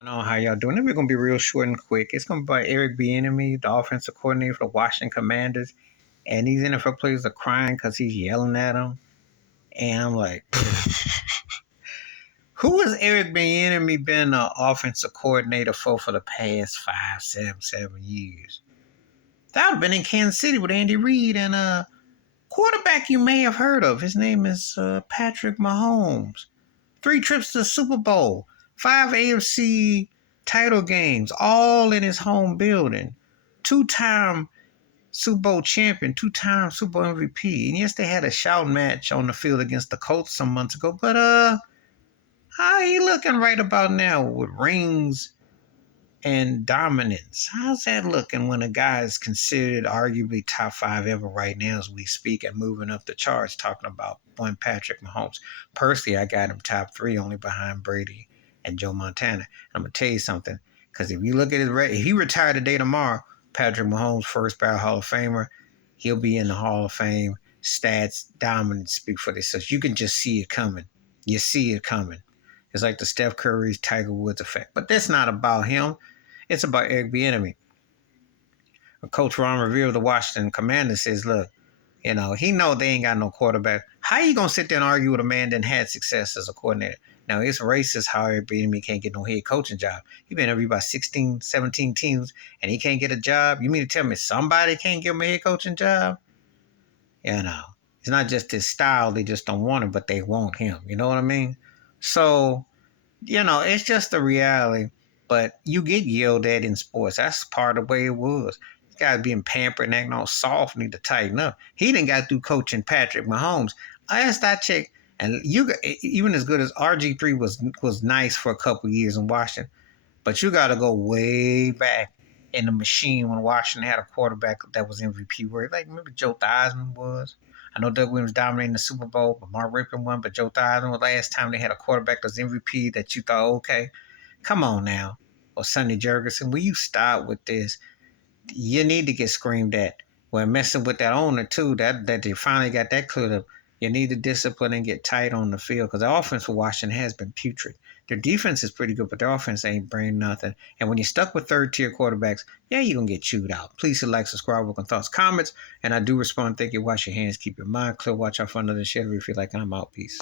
I don't know how y'all doing. We're gonna be real short and quick. It's gonna be by Eric Bieniemy, the offensive coordinator for the Washington Commanders, and these NFL players are crying because he's yelling at them. And I'm like, who has Eric Bieniemy been an offensive coordinator for the past 5, 7 years? That would have been in Kansas City with Andy Reid and a quarterback you may have heard of. His name is Patrick Mahomes. 3 trips to the Super Bowl, 5 AFC title games, all in his home building. 2-time Super Bowl champion, 2-time Super Bowl MVP. And yes, they had a shouting match on the field against the Colts some months ago, but how he looking right about now with rings and dominance? How's that looking when a guy is considered arguably top 5 ever right now as we speak and moving up the charts, talking about one Patrick Mahomes? Personally, I got him top 3 only behind Brady and Joe Montana. I'm going to tell you something, because if you look at his if he retired today tomorrow, Patrick Mahomes, first ballot Hall of Famer, he'll be in the Hall of Fame. Stats, dominance speak for themselves. You can just see it coming. You see it coming. It's like the Steph Curry's Tiger Woods effect. But that's not about him. It's about Eric Bieniemy. Coach Ron Rivera of the Washington Commanders says, look, he know they ain't got no quarterback. How you going to sit there and argue with a man that had success as a coordinator? Now, it's racist how Eric Bieniemy can't get no head coaching job. He been interviewed by 16, 17 teams, and he can't get a job? You mean to tell me somebody can't give him a head coaching job? It's not just his style. They just don't want him, but they want him. You know what I mean? So, it's just the reality. But you get yelled at in sports. That's part of the way it was. This guy's being pampered and acting all soft, need to tighten up. He didn't got through coaching Patrick Mahomes. Last I checked, and even as good as RG3 was nice for a couple years in Washington, but you got to go way back in the machine when Washington had a quarterback that was MVP worthy. Like, remember Joe Theismann was? I know Doug Williams dominating the Super Bowl, but Mark Rippon won. But Joe Theismann was last time they had a quarterback that was MVP that you thought, okay, come on now. Or Sonny Jurgensen, will you stop with this? You need to get screamed at. We're messing with that owner too. That they finally got that cleared up. You need to discipline and get tight on the field, because the offense for Washington has been putrid. Their defense is pretty good, but their offense ain't bringing nothing. And when you're stuck with third-tier quarterbacks, yeah, you're going to get chewed out. Please hit like, subscribe, work on thoughts, comments, and I do respond. Thank you. Wash your hands. Keep your mind clear. Watch out for another shit if you feel like I'm out. Peace.